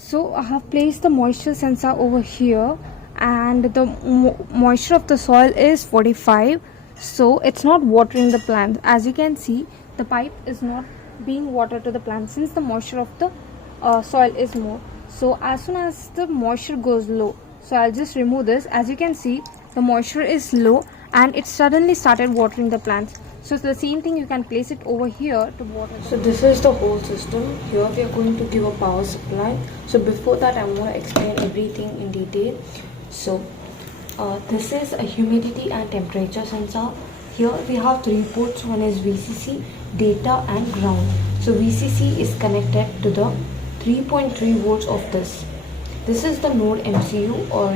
So I have placed the moisture sensor over here, and the moisture of the soil is 45, so it's not watering the plant. As you can see, the pipe is not being watered to the plant since the moisture of the soil is more. So as soon as the moisture goes low, so I'll just remove this. As you can see, the moisture is low and it suddenly started watering the plants. So it's the same thing, you can place it over here to water. So this is the whole system. Here we are going to give a power supply. So before that, I'm going to explain everything in detail. So this is a humidity and temperature sensor. Here we have three ports. One is VCC, data and ground. So VCC is connected to the 3.3 volts of this. This is the node MCU or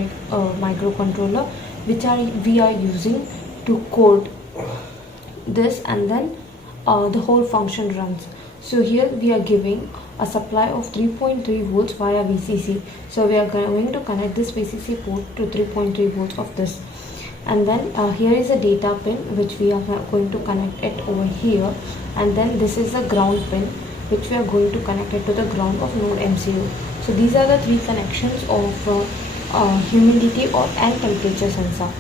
microcontroller which we are using to code this, and then the whole function runs. So here we are giving a supply of 3.3 volts via VCC. So we are going to connect this VCC port to 3.3 volts of this, and then here is a data pin which we are going to connect it over here, and then this is a ground pin which we are going to connect it to the ground of node MCU. So these are the three connections of humidity and temperature sensor.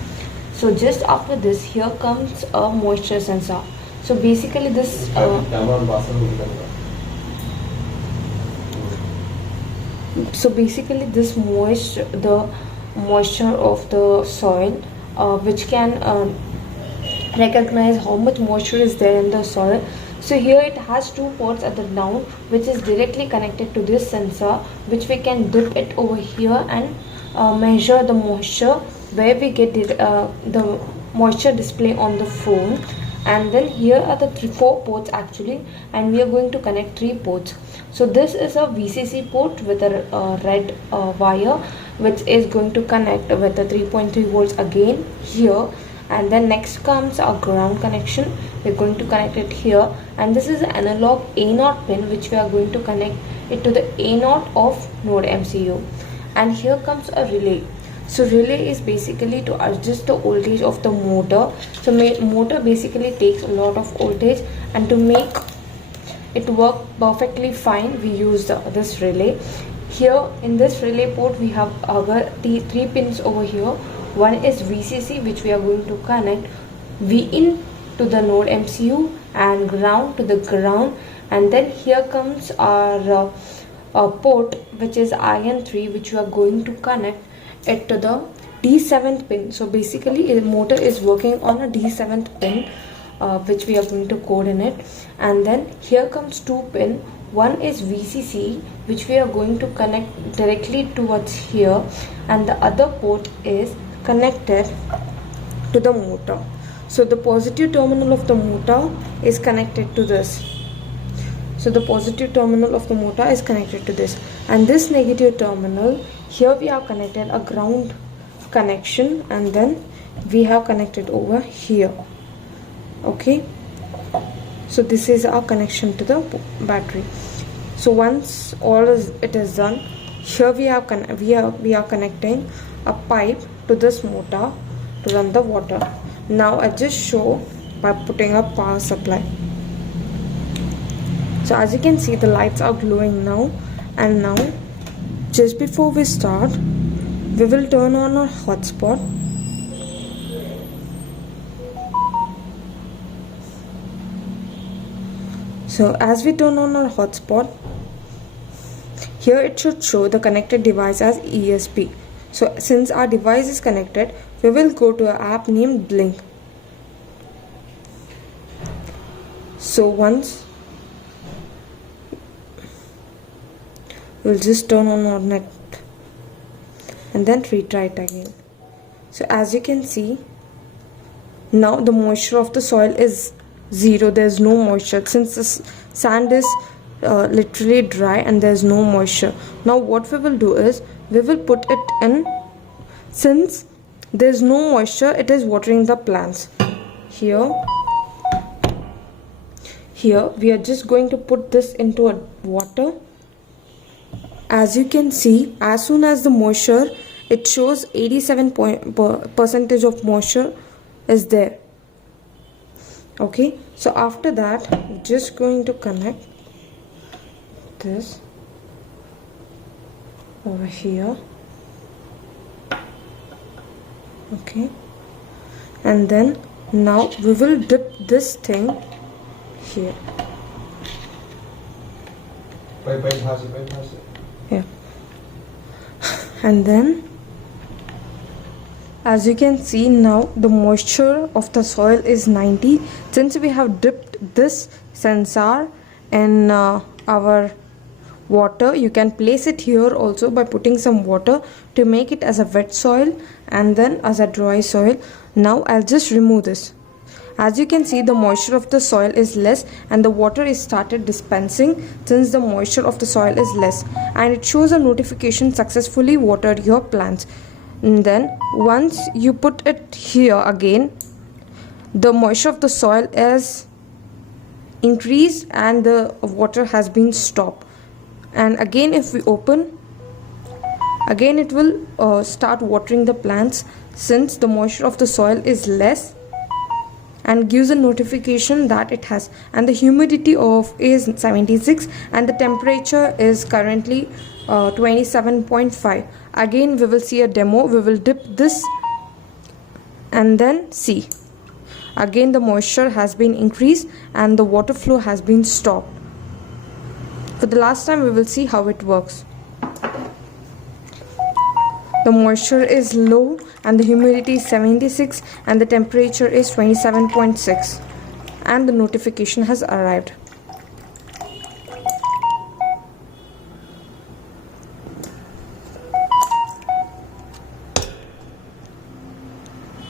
So just after this, here comes a moisture sensor. So basically this the moisture of the soil which can recognize how much moisture is there in the soil. So here it has two ports at the down which is directly connected to this sensor, which we can dip it over here and measure the moisture, where we get the moisture display on the phone. And then here are the four ports actually, and we are going to connect three ports. So this is a VCC port with a red wire which is going to connect with the 3.3 volts again here, and then next comes our ground connection. We're going to connect it here, and this is an analog A0 pin which we are going to connect it to the A0 of node MCU. And here comes a relay. So relay is basically to adjust the voltage of the motor. So motor basically takes a lot of voltage, and to make it work perfectly fine, we use this relay. Here in this relay port we have our three pins over here. One is VCC which we are going to connect VIN to the node MCU and ground to the ground, and then here comes our port which is IN3 which we are going to connect it to the D7th pin. So basically the motor is working on a D7th pin which we are going to code in it. And then here comes two pin. One is VCC which we are going to connect directly towards here, and the other port is connected to the motor. So the positive terminal of the motor is connected to this. So the positive terminal of the motor is connected to this, and this negative terminal, here we have connected a ground connection, and then we have connected over here. Okay, so this is our connection to the battery. So once all it is done, here we are connecting a pipe to this motor to run the water. Now I just show by putting a power supply. So as you can see, the lights are glowing now, and now just before we start, we will turn on our hotspot. So as we turn on our hotspot, here it should show the connected device as ESP. So since our device is connected, we will go to an app named Blink. So once we'll just turn on our net and then retry it again. So as you can see, now the moisture of the soil is 0. There's no moisture since the sand is literally dry and there's no moisture. Now what we will do is we will put it in. Since there's no moisture, it is watering the plants. Here we are just going to put this into a water. As you can see, as soon as the moisture, it shows 87% of moisture is there. Okay, so after that, I'm just going to connect this. over here. Okay, and then now we will dip this thing here. Yeah, and then as you can see, now the moisture of the soil is 90. Since we have dipped this sensor in our water, you can place it here also by putting some water to make it as a wet soil and then as a dry soil. Now I'll just remove this. As you can see, the moisture of the soil is less and the water is started dispensing since the moisture of the soil is less, and it shows a notification successfully watered your plants. And then once you put it here again, the moisture of the soil is increased and the water has been stopped. And again, if we open, again it will start watering the plants since the moisture of the soil is less, and gives a notification that it has. And the humidity of is 76 and the temperature is currently 27.5. Again we will see a demo. We will dip this and then see. Again the moisture has been increased and the water flow has been stopped. For the last time we will see how it works. The moisture is low and the humidity is 76 and the temperature is 27.6 and the notification has arrived.